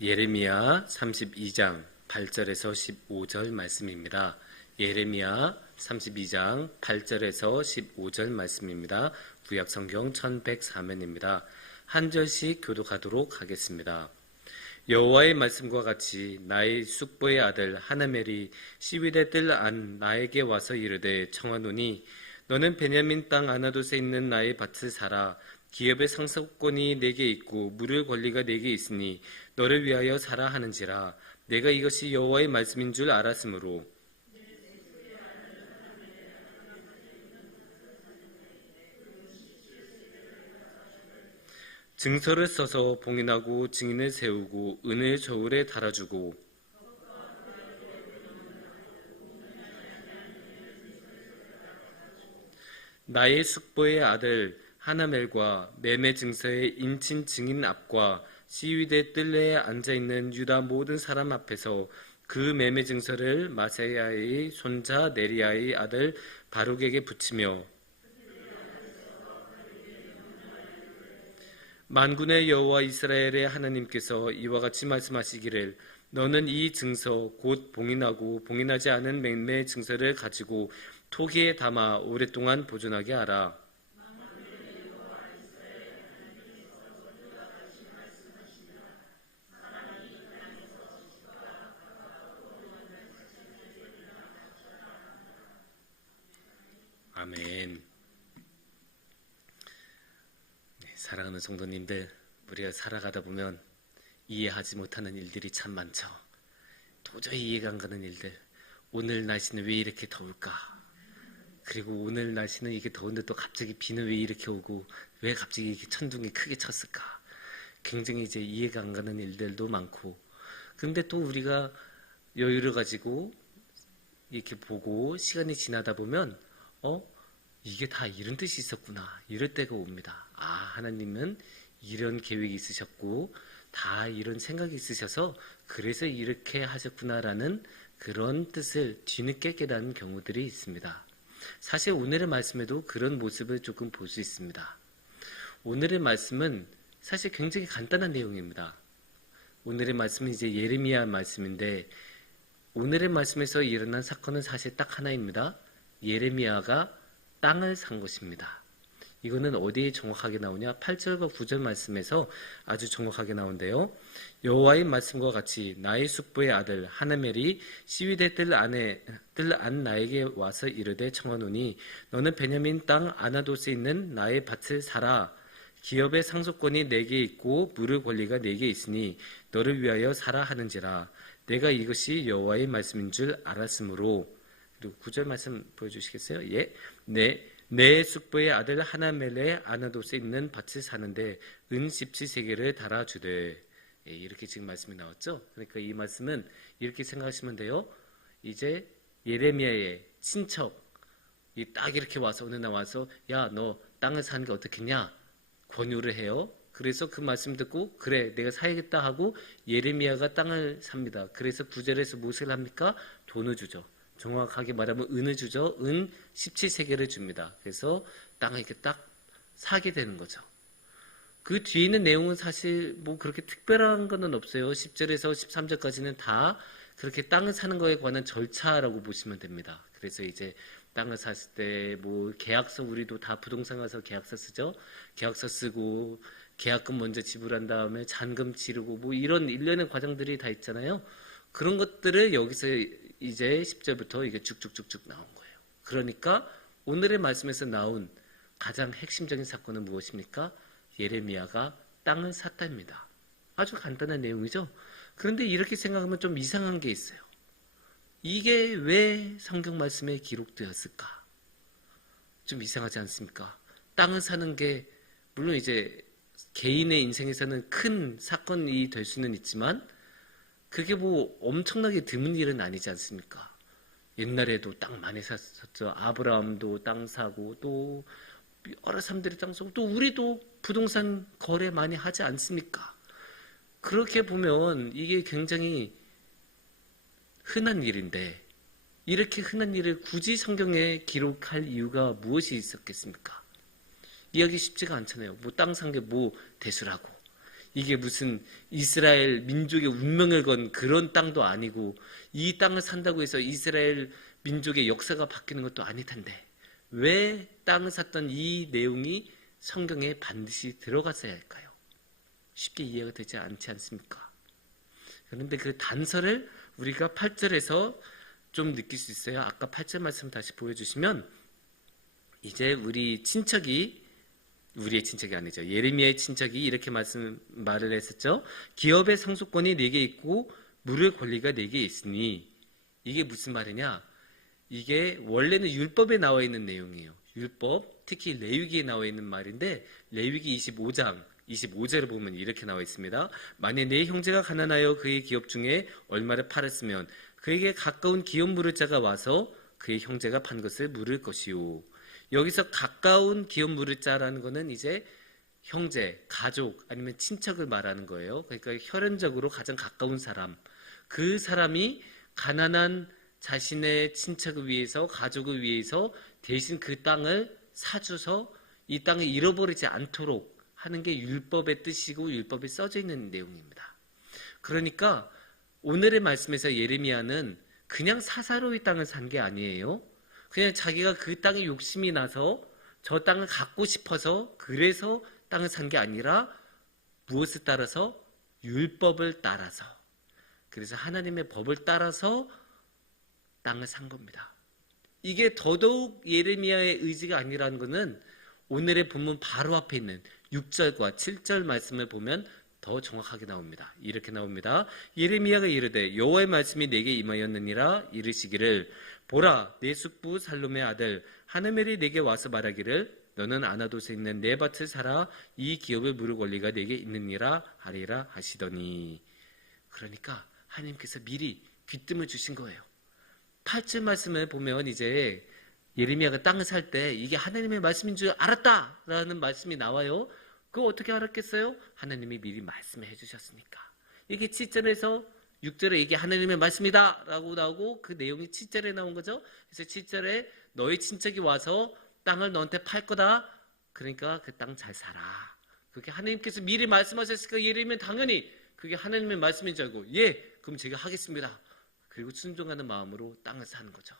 예레미야 32장 8절에서 15절 말씀입니다. 예레미야 32장 8절에서 15절 말씀입니다. 구약성경 1104면입니다. 한 절씩 교독하도록 하겠습니다. 여호와의 말씀과 같이 나의 숙보의 아들 하나멜이 시위대 뜰 안 나에게 와서 이르되 청하노니 너는 베냐민 땅 아나돗에 있는 나의 밭을 사라. 기업의 상속권이 내게 있고 물을 권리가 내게 있으니 너를 위하여 사라 하는지라. 내가 이것이 여호와의 말씀인 줄 알았으므로 증서를 써서 봉인하고 증인을 세우고 은을 저울에 달아주고 나의 숙보의 아들 하나멜과 매매 증서의 인친 증인 앞과 시위대 뜰레에 앉아있는 유다 모든 사람 앞에서 그 매매 증서를 마세야의 손자 네리야의 아들 바룩에게 붙이며 만군의 여호와 이스라엘의 하나님께서 이와 같이 말씀하시기를 너는 이 증서 곧 봉인하고 봉인하지 않은 매매 증서를 가지고 토기에 담아 오랫동안 보존하게 하라. 아멘. 사랑하는 성도님들, 우리가 살아가다 보면 이해하지 못하는 일들이 참 많죠. 도저히 이해가 안 가는 일들. 오늘 날씨는 왜 이렇게 더울까? 그리고 오늘 날씨는 이게 더운데 또 갑자기 비는 왜 이렇게 오고 왜 갑자기 이렇게 천둥이 크게 쳤을까? 굉장히 이제 이해가 안 가는 일들도 많고, 근데 또 우리가 여유를 가지고 이렇게 보고 시간이 지나다 보면 이게 다 이런 뜻이 있었구나, 이럴 때가 옵니다. 하나님은 이런 계획이 있으셨고 다 이런 생각이 있으셔서 그래서 이렇게 하셨구나라는 그런 뜻을 뒤늦게 깨닫는 경우들이 있습니다. 사실 오늘의 말씀에도 그런 모습을 조금 볼 수 있습니다. 오늘의 말씀은 사실 굉장히 간단한 내용입니다. 오늘의 말씀은 이제 예레미야 말씀인데, 오늘의 말씀에서 일어난 사건은 사실 딱 하나입니다. 예레미야가 땅을 산 것입니다. 이거는 어디에 정확하게 나오냐? 8절과 9절 말씀에서 아주 정확하게 나오는데요. 여호와의 말씀과 같이 나의 숙부의 아들 하나멜이 시위대 뜰 안 나에게 와서 이르되 청하노니 너는 베냐민 땅 아나돗에 있는 나의 밭을 사라. 기업의 상속권이 내게 있고 물의 권리가 내게 있으니 너를 위하여 사라 하는지라. 내가 이것이 여호와의 말씀인 줄 알았으므로. 그리고 9절 말씀 보여주시겠어요? 예. 내 숙부의 아들 하나멜의 아나돗에 있는 밭을 사는데 은 17세겔을 달아주되. 이렇게 지금 말씀이 나왔죠. 그러니까 이 말씀은 이렇게 생각하시면 돼요. 이제 예레미야의 친척이 딱 이렇게 와서 어느 날 와서 야, 너 땅을 사는 게 어떻겠냐 권유를 해요. 그래서 그 말씀 듣고 그래 내가 사야겠다 하고 예레미야가 땅을 삽니다. 그래서 9절에서 무엇을 합니까? 돈을 주죠. 정확하게 말하면 은을 주죠. 은 17세겔을 줍니다. 그래서 땅을 이렇게 딱 사게 되는 거죠. 그 뒤에 있는 내용은 사실 뭐 그렇게 특별한 건 없어요. 10절에서 13절까지는 다 그렇게 땅을 사는 거에 관한 절차라고 보시면 됩니다. 그래서 이제 땅을 샀을 때 뭐 계약서, 우리도 다 부동산 가서 계약서 쓰죠. 계약서 쓰고 계약금 먼저 지불한 다음에 잔금 치르고 뭐 이런 일련의 과정들이 다 있잖아요. 그런 것들을 여기서 이제 10절부터 이게 쭉쭉쭉쭉 나온 거예요. 그러니까 오늘의 말씀에서 나온 가장 핵심적인 사건은 무엇입니까? 예레미야가 땅을 샀다입니다. 아주 간단한 내용이죠. 그런데 이렇게 생각하면 좀 이상한 게 있어요. 이게 왜 성경 말씀에 기록되었을까? 좀 이상하지 않습니까? 땅을 사는 게 물론 이제 개인의 인생에서는 큰 사건이 될 수는 있지만 그게 뭐 엄청나게 드문 일은 아니지 않습니까? 옛날에도 땅 많이 샀었죠. 아브라함도 땅 사고 또 여러 사람들이 땅 사고 또 우리도 부동산 거래 많이 하지 않습니까? 그렇게 보면 이게 굉장히 흔한 일인데 이렇게 흔한 일을 굳이 성경에 기록할 이유가 무엇이 있었겠습니까? 이해하기 쉽지가 않잖아요. 뭐 땅 산 게 뭐 대수라고. 이게 무슨 이스라엘 민족의 운명을 건 그런 땅도 아니고 이 땅을 산다고 해서 이스라엘 민족의 역사가 바뀌는 것도 아닐 텐데 왜 땅을 샀던 이 내용이 성경에 반드시 들어갔어야 할까요? 쉽게 이해가 되지 않지 않습니까? 그런데 그 단서를 우리가 8절에서 좀 느낄 수 있어요. 아까 8절 말씀 다시 보여주시면 이제 우리의 친척이 아니죠. 예레미야의 친척이 이렇게 말을 했었죠. 기업의 상속권이 내게 있고 물의 권리가 내게 있으니 이게 무슨 말이냐? 이게 원래는 율법에 나와 있는 내용이에요. 율법, 특히 레위기에 나와 있는 말인데 레위기 25장 25절을 보면 이렇게 나와 있습니다. 만약 내 형제가 가난하여 그의 기업 중에 얼마를 팔았으면 그에게 가까운 기업 물을 자가 와서 그의 형제가 판 것을 물을 것이요. 여기서 가까운 기업 물을 자라는 것은 이제 형제, 가족 아니면 친척을 말하는 거예요. 그러니까 혈연적으로 가장 가까운 사람, 그 사람이 가난한 자신의 친척을 위해서, 가족을 위해서 대신 그 땅을 사줘서 이 땅을 잃어버리지 않도록 하는 게 율법의 뜻이고 율법에 써져 있는 내용입니다. 그러니까 오늘의 말씀에서 예레미야는 그냥 사사로이 땅을 산 게 아니에요. 그냥 자기가 그 땅에 욕심이 나서 저 땅을 갖고 싶어서 그래서 땅을 산 게 아니라 무엇을 따라서? 율법을 따라서. 그래서 하나님의 법을 따라서 땅을 산 겁니다. 이게 더더욱 예레미야의 의지가 아니라는 것은 오늘의 본문 바로 앞에 있는 6절과 7절 말씀을 보면 더 정확하게 나옵니다. 이렇게 나옵니다. 예레미야가 이르되 여호와의 말씀이 내게 임하였느니라 이르시기를 보라 내 숙부 살롬의 아들 하느멜이 내게 와서 말하기를 너는 아나돗에 있는 내 밭을 사라 이 기업을 물을 권리가 내게 있느니라 하리라 하시더니 그러니까 하나님께서 미리 귀뜸을 주신 거예요. 8절 말씀을 보면 이제 예레미야가 땅을 살 때 이게 하나님의 말씀인 줄 알았다라는 말씀이 나와요. 그거 어떻게 알았겠어요? 하나님이 미리 말씀을 해주셨으니까. 이게 7절에서 6절에 이게 하나님의 말씀이다 라고 나오고 그 내용이 7절에 나온 거죠. 그래서 7절에 너희 친척이 와서 땅을 너한테 팔 거다. 그러니까 그 땅 잘 살아. 그게 하나님께서 미리 말씀하셨으니까 예레미야는 당연히 그게 하나님의 말씀인 줄 알고 예 그럼 제가 하겠습니다. 그리고 순종하는 마음으로 땅을 사는 거죠.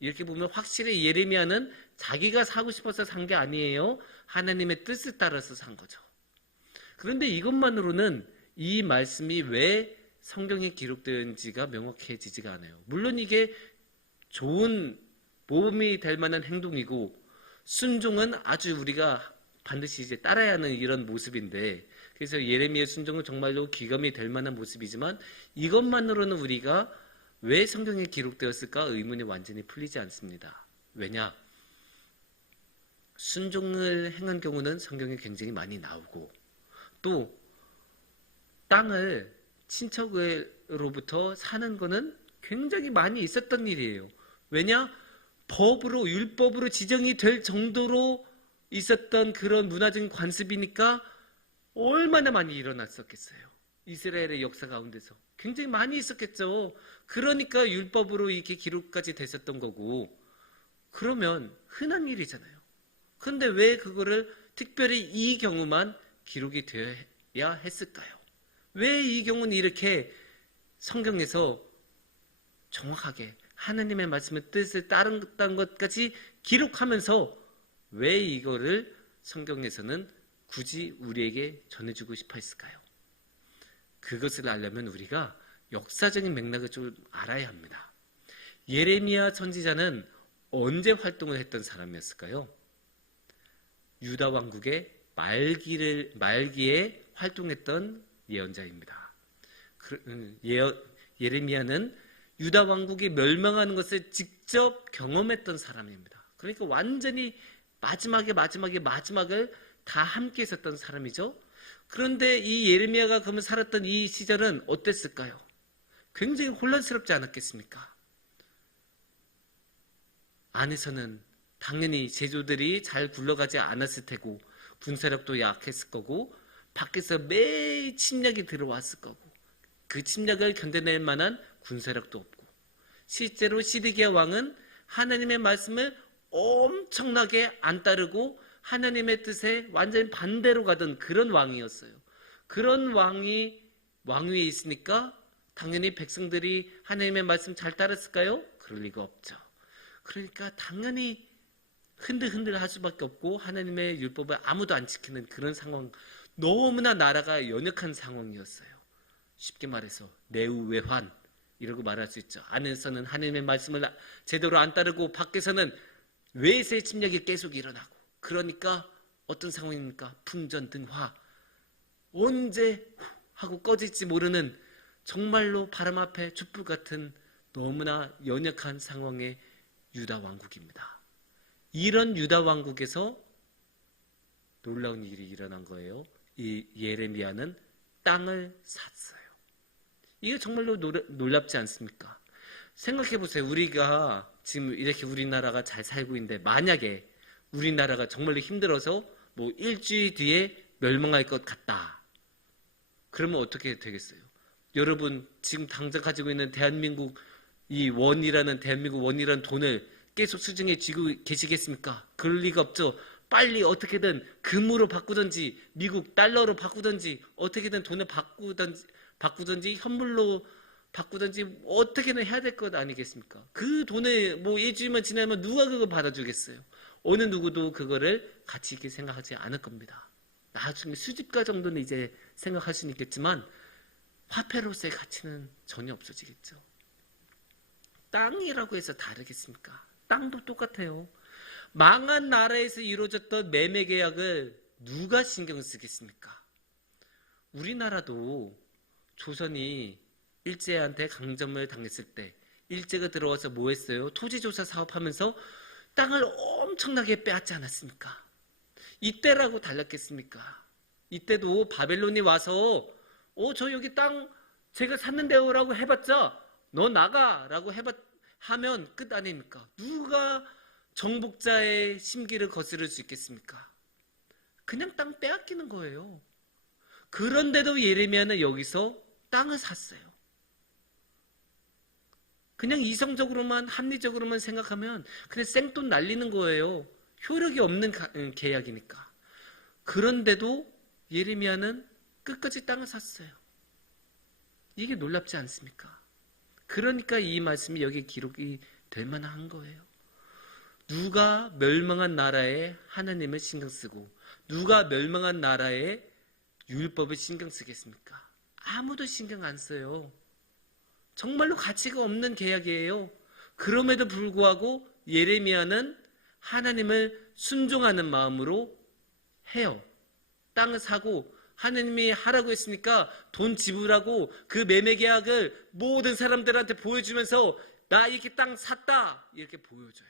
이렇게 보면 확실히 예레미야는 자기가 사고 싶어서 산 게 아니에요. 하나님의 뜻을 따라서 산 거죠. 그런데 이것만으로는 이 말씀이 왜 성경에 기록되었는지가 명확해지지가 않아요. 물론 이게 좋은 모범이 될 만한 행동이고 순종은 아주 우리가 반드시 이제 따라야 하는 이런 모습인데 그래서 예레미야의 순종은 정말로 기감이 될 만한 모습이지만 이것만으로는 우리가 왜 성경에 기록되었을까 의문이 완전히 풀리지 않습니다. 왜냐? 순종을 행한 경우는 성경에 굉장히 많이 나오고 또 땅을 친척으로부터 사는 거는 굉장히 많이 있었던 일이에요. 왜냐? 법으로 율법으로 지정이 될 정도로 있었던 그런 문화적인 관습이니까 얼마나 많이 일어났었겠어요. 이스라엘의 역사 가운데서 굉장히 많이 있었겠죠. 그러니까 율법으로 이렇게 기록까지 됐었던 거고 그러면 흔한 일이잖아요. 그런데 왜 그거를 특별히 이 경우만 기록이 되어야 했을까요? 왜 이 경우는 이렇게 성경에서 정확하게 하나님의 말씀의 뜻을 따른다는 것까지 기록하면서 왜 이거를 성경에서는 굳이 우리에게 전해주고 싶어 했을까요? 그것을 알려면 우리가 역사적인 맥락을 좀 알아야 합니다. 예레미야 선지자는 언제 활동을 했던 사람이었을까요? 유다 왕국의 말기에 활동했던 예언자입니다. 예레미야는 유다 왕국이 멸망하는 것을 직접 경험했던 사람입니다. 그러니까 완전히 마지막을 다 함께 있었던 사람이죠. 그런데 이 예레미야가 그러면 살았던 이 시절은 어땠을까요? 굉장히 혼란스럽지 않았겠습니까? 안에서는 당연히 제조들이 잘 굴러가지 않았을 테고 군사력도 약했을 거고 밖에서 매일 침략이 들어왔을 거고 그 침략을 견뎌낼 만한 군사력도 없고 실제로 시드기야 왕은 하나님의 말씀을 엄청나게 안 따르고 하나님의 뜻에 완전히 반대로 가던 그런 왕이었어요. 그런 왕위에 있으니까 당연히 백성들이 하나님의 말씀 잘 따랐을까요? 그럴 리가 없죠. 그러니까 당연히 흔들흔들 할 수밖에 없고 하나님의 율법을 아무도 안 지키는 그런 상황, 너무나 나라가 연약한 상황이었어요. 쉽게 말해서 내우외환 이라고 말할 수 있죠. 안에서는 하나님의 말씀을 제대로 안 따르고 밖에서는 외세 침략이 계속 일어나고, 그러니까 어떤 상황입니까? 풍전등화, 언제 하고 꺼질지 모르는 정말로 바람 앞에 촛불 같은 너무나 연약한 상황의 유다 왕국입니다. 이런 유다 왕국에서 놀라운 일이 일어난 거예요. 이 예레미야는 땅을 샀어요. 이게 정말로 놀랍지 않습니까? 생각해 보세요. 우리가 지금 이렇게 우리나라가 잘 살고 있는데, 만약에 우리나라가 정말로 힘들어서 뭐 일주일 뒤에 멸망할 것 같다, 그러면 어떻게 되겠어요? 여러분 지금 당장 가지고 있는 대한민국 이 원이라는 대한민국 원이라는 돈을 계속 수중에 쥐고 계시겠습니까? 그럴 리가 없죠. 빨리 어떻게든 금으로 바꾸든지 미국 달러로 바꾸든지 어떻게든 돈을 바꾸든지 현물로 바꾸든지 어떻게든 해야 될 것 아니겠습니까? 그 돈을 뭐 일주일만 지나면 누가 그거 받아주겠어요? 어느 누구도 그거를 가치 있게 생각하지 않을 겁니다. 나중에 수집가 정도는 이제 생각할 수는 있겠지만 화폐로서의 가치는 전혀 없어지겠죠. 땅이라고 해서 다르겠습니까? 땅도 똑같아요. 망한 나라에서 이루어졌던 매매 계약을 누가 신경 쓰겠습니까? 우리나라도 조선이 일제한테 강점을 당했을 때 일제가 들어와서 뭐 했어요? 토지조사 사업하면서 땅을 엄청나게 빼앗지 않았습니까? 이때라고 달랐겠습니까? 이때도 바벨론이 와서 저 여기 땅 제가 샀는데요 라고 해봤자 너 나가 라고 하면 끝 아닙니까? 누가 정복자의 심기를 거스를 수 있겠습니까? 그냥 땅 빼앗기는 거예요. 그런데도 예레미야는 여기서 땅을 샀어요. 그냥 이성적으로만 합리적으로만 생각하면 그냥 생돈 날리는 거예요. 효력이 없는 계약이니까. 그런데도 예레미야는 끝까지 땅을 샀어요. 이게 놀랍지 않습니까? 그러니까 이 말씀이 여기 기록이 될 만한 거예요. 누가 멸망한 나라에 하나님을 신경 쓰고 누가 멸망한 나라에 율법을 신경 쓰겠습니까? 아무도 신경 안 써요. 정말로 가치가 없는 계약이에요. 그럼에도 불구하고 예레미야는 하나님을 순종하는 마음으로 해요. 땅을 사고 하나님이 하라고 했으니까 돈 지불하고 그 매매 계약을 모든 사람들한테 보여주면서 나 이렇게 땅 샀다 이렇게 보여줘요.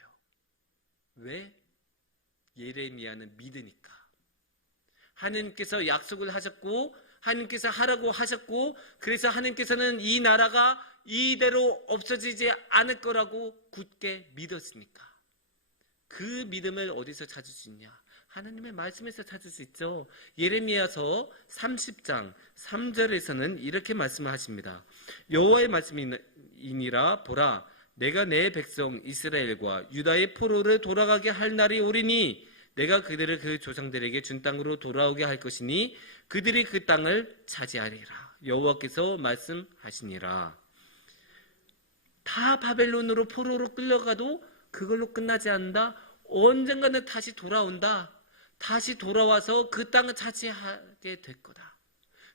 왜? 예레미야는 믿으니까. 하나님께서 약속을 하셨고 하나님께서 하라고 하셨고 그래서 하나님께서는 이 나라가 이대로 없어지지 않을 거라고 굳게 믿었으니까. 그 믿음을 어디서 찾을 수 있냐? 하나님의 말씀에서 찾을 수 있죠. 예레미야서 30장 3절에서는 이렇게 말씀을 하십니다. 여호와의 말씀이니라 보라 내가 내 백성 이스라엘과 유다의 포로를 돌아가게 할 날이 오리니 내가 그들을 그 조상들에게 준 땅으로 돌아오게 할 것이니 그들이 그 땅을 차지하리라. 여호와께서 말씀하시니라. 다 바벨론으로 포로로 끌려가도 그걸로 끝나지 않는다. 언젠가는 다시 돌아온다. 다시 돌아와서 그 땅을 차지하게 될 거다.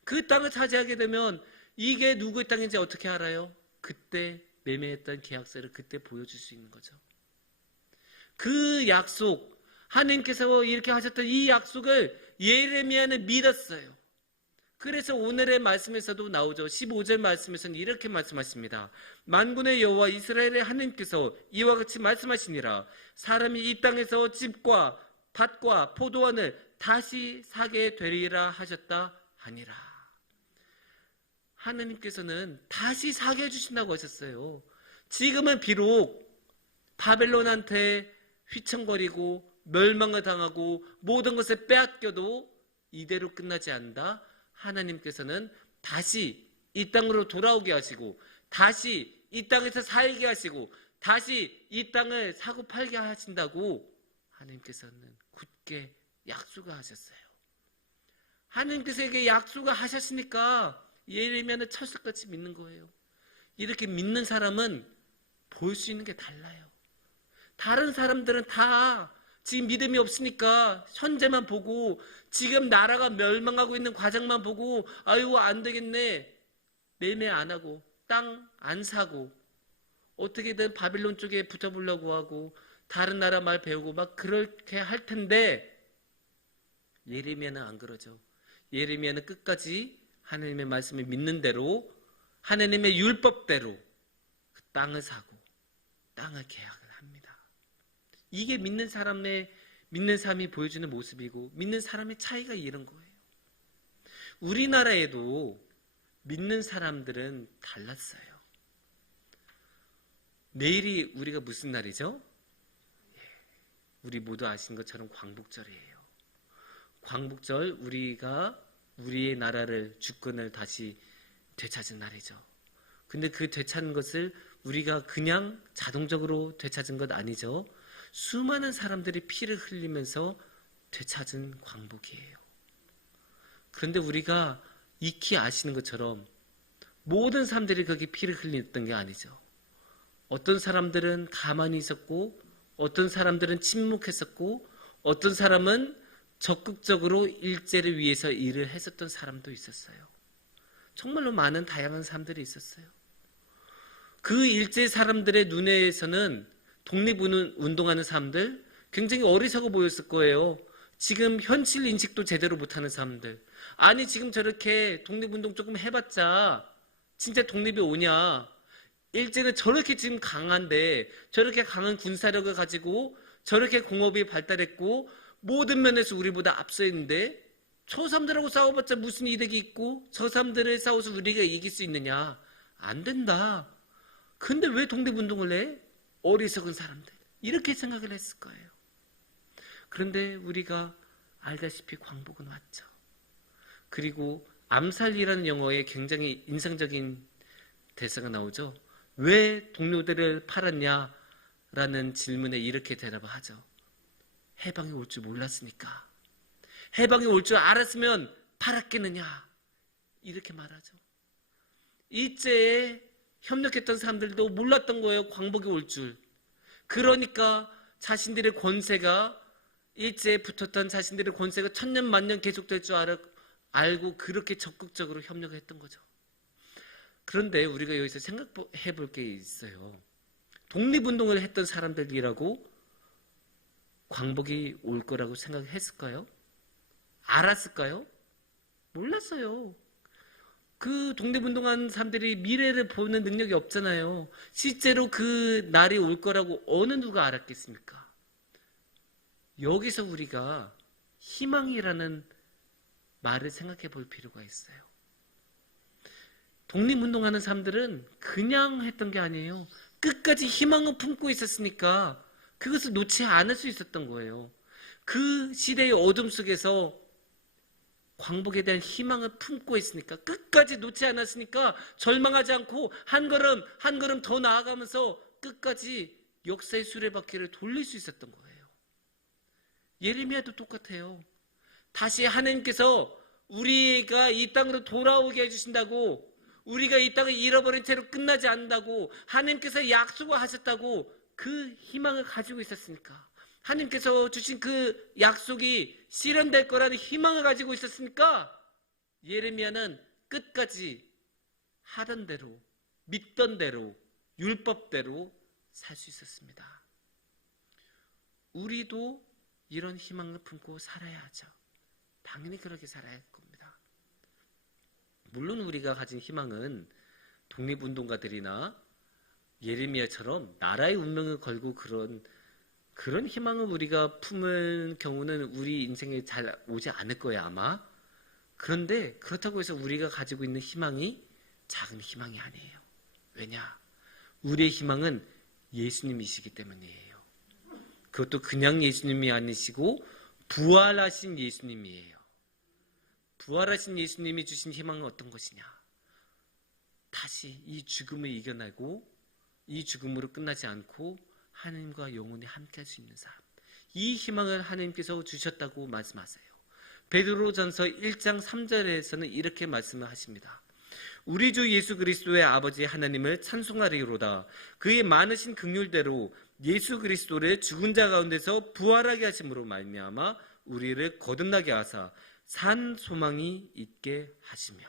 그 땅을 차지하게 되면 이게 누구의 땅인지 어떻게 알아요? 그때 매매했던 계약서를 그때 보여줄 수 있는 거죠. 그 약속, 하나님께서 이렇게 하셨던 이 약속을 예레미야는 믿었어요. 그래서 오늘의 말씀에서도 나오죠. 15절 말씀에서는 이렇게 말씀하십니다. 만군의 여호와 이스라엘의 하나님께서 이와 같이 말씀하시니라. 사람이 이 땅에서 집과 밭과 포도원을 다시 사게 되리라 하셨다 하니라. 하나님께서는 다시 사게 해주신다고 하셨어요. 지금은 비록 바벨론한테 휘청거리고 멸망을 당하고 모든 것을 빼앗겨도 이대로 끝나지 않는다. 하나님께서는 다시 이 땅으로 돌아오게 하시고 다시 이 땅에서 살게 하시고 다시 이 땅을 사고 팔게 하신다고 하나님께서는 굳게 약속을 하셨어요. 하나님께서 에게 약속을 하셨으니까 예레미야는 철석같이 믿는 거예요. 이렇게 믿는 사람은 볼 수 있는 게 달라요. 다른 사람들은 다 지금 믿음이 없으니까 현재만 보고 지금 나라가 멸망하고 있는 과정만 보고 아유 안 되겠네, 매매 안 하고 땅 안 사고 어떻게든 바빌론 쪽에 붙어보려고 하고 다른 나라 말 배우고 막 그렇게 할 텐데, 예레미야는 안 그러죠. 예레미야는 끝까지 하나님의 말씀을 믿는 대로 하나님의 율법대로 그 땅을 사고 땅을 계약을 합니다. 이게 믿는 사람의 믿는 삶이 보여주는 모습이고 믿는 사람의 차이가 이런 거예요. 우리나라에도 믿는 사람들은 달랐어요. 내일이 우리가 무슨 날이죠? 우리 모두 아시는 것처럼 광복절이에요. 광복절, 우리가 우리의 나라를 주권을 다시 되찾은 날이죠. 근데 그 되찾은 것을 우리가 그냥 자동적으로 되찾은 것 아니죠. 수많은 사람들이 피를 흘리면서 되찾은 광복이에요. 그런데 우리가 익히 아시는 것처럼 모든 사람들이 거기 피를 흘렸던 게 아니죠. 어떤 사람들은 가만히 있었고 어떤 사람들은 침묵했었고 어떤 사람은 적극적으로 일제를 위해서 일을 했었던 사람도 있었어요. 정말로 많은 다양한 사람들이 있었어요. 그 일제 사람들의 눈에서는 독립운동하는 사람들 굉장히 어리석어 보였을 거예요. 지금 현실 인식도 제대로 못하는 사람들, 아니 지금 저렇게 독립운동 조금 해봤자 진짜 독립이 오냐, 일제는 저렇게 지금 강한데 저렇게 강한 군사력을 가지고 저렇게 공업이 발달했고 모든 면에서 우리보다 앞서 있는데 저 사람들하고 싸워봤자 무슨 이득이 있고 저 사람들을 싸워서 우리가 이길 수 있느냐, 안 된다. 근데 왜 독립운동을 해? 어리석은 사람들, 이렇게 생각을 했을 거예요. 그런데 우리가 알다시피 광복은 왔죠. 그리고 암살이라는 영어에 굉장히 인상적인 대사가 나오죠. 왜 동료들을 팔았냐라는 질문에 이렇게 대답을 하죠. 해방이 올 줄 몰랐으니까. 해방이 올 줄 알았으면 팔았겠느냐, 이렇게 말하죠. 일제에 협력했던 사람들도 몰랐던 거예요, 광복이 올 줄. 그러니까 자신들의 권세가, 일제에 붙었던 자신들의 권세가 천년 만년 계속될 줄 알고 그렇게 적극적으로 협력을 했던 거죠. 그런데 우리가 여기서 생각해 볼 게 있어요. 독립운동을 했던 사람들이라고 광복이 올 거라고 생각했을까요? 알았을까요? 몰랐어요. 그 독립운동한 사람들이 미래를 보는 능력이 없잖아요. 실제로 그 날이 올 거라고 어느 누가 알았겠습니까? 여기서 우리가 희망이라는 말을 생각해 볼 필요가 있어요. 독립운동하는 사람들은 그냥 했던 게 아니에요. 끝까지 희망을 품고 있었으니까 그것을 놓지 않을 수 있었던 거예요. 그 시대의 어둠 속에서 광복에 대한 희망을 품고 있으니까, 끝까지 놓지 않았으니까 절망하지 않고 한 걸음 한 걸음 더 나아가면서 끝까지 역사의 수레바퀴를 돌릴 수 있었던 거예요. 예레미야도 똑같아요. 다시 하나님께서 우리가 이 땅으로 돌아오게 해주신다고, 우리가 이 땅을 잃어버린 채로 끝나지 않는다고 하나님께서 약속을 하셨다고 그 희망을 가지고 있었으니까, 하나님께서 주신 그 약속이 실현될 거라는 희망을 가지고 있었으니까 예레미야는 끝까지 하던 대로, 믿던 대로, 율법대로 살 수 있었습니다. 우리도 이런 희망을 품고 살아야 하죠. 당연히 그렇게 살아야 할 겁니다. 물론 우리가 가진 희망은 독립운동가들이나 예레미야처럼 나라의 운명을 걸고 그런 희망을 우리가 품을 경우는 우리 인생에 잘 오지 않을 거예요, 아마. 그런데 그렇다고 해서 우리가 가지고 있는 희망이 작은 희망이 아니에요. 왜냐? 우리의 희망은 예수님이시기 때문이에요. 그것도 그냥 예수님이 아니시고 부활하신 예수님이에요. 부활하신 예수님이 주신 희망은 어떤 것이냐? 다시 이 죽음을 이겨내고 이 죽음으로 끝나지 않고 하나님과 영원히 함께 할 수 있는 삶. 이 희망을 하나님께서 주셨다고 말씀하세요. 베드로전서 1장 3절에서는 이렇게 말씀을 하십니다. 우리 주 예수 그리스도의 아버지 하나님을 찬송하리로다. 그의 많으신 긍휼대로 예수 그리스도를 죽은 자 가운데서 부활하게 하심으로 말미암아 우리를 거듭나게 하사 산 소망이 있게 하시며,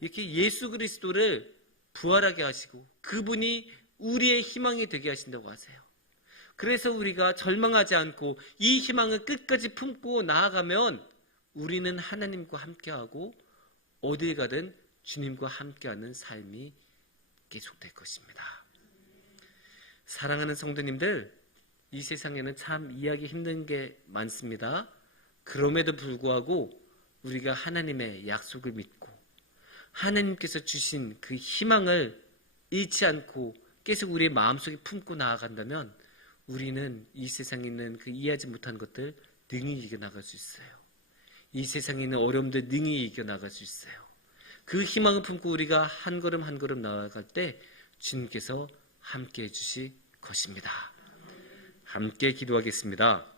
이렇게 예수 그리스도를 부활하게 하시고 그분이 우리의 희망이 되게 하신다고 하세요. 그래서 우리가 절망하지 않고 이 희망을 끝까지 품고 나아가면 우리는 하나님과 함께하고 어딜 가든 주님과 함께하는 삶이 계속될 것입니다. 사랑하는 성도님들, 이 세상에는 참 이해하기 힘든 게 많습니다. 그럼에도 불구하고 우리가 하나님의 약속을 믿고 하나님께서 주신 그 희망을 잃지 않고 계속 우리의 마음속에 품고 나아간다면 우리는 이 세상에 있는 그 이해하지 못한 것들 능히 이겨나갈 수 있어요. 이 세상에 있는 어려움들 능히 이겨나갈 수 있어요. 그 희망을 품고 우리가 한 걸음 한 걸음 나아갈 때 주님께서 함께 해주실 것입니다. 함께 기도하겠습니다.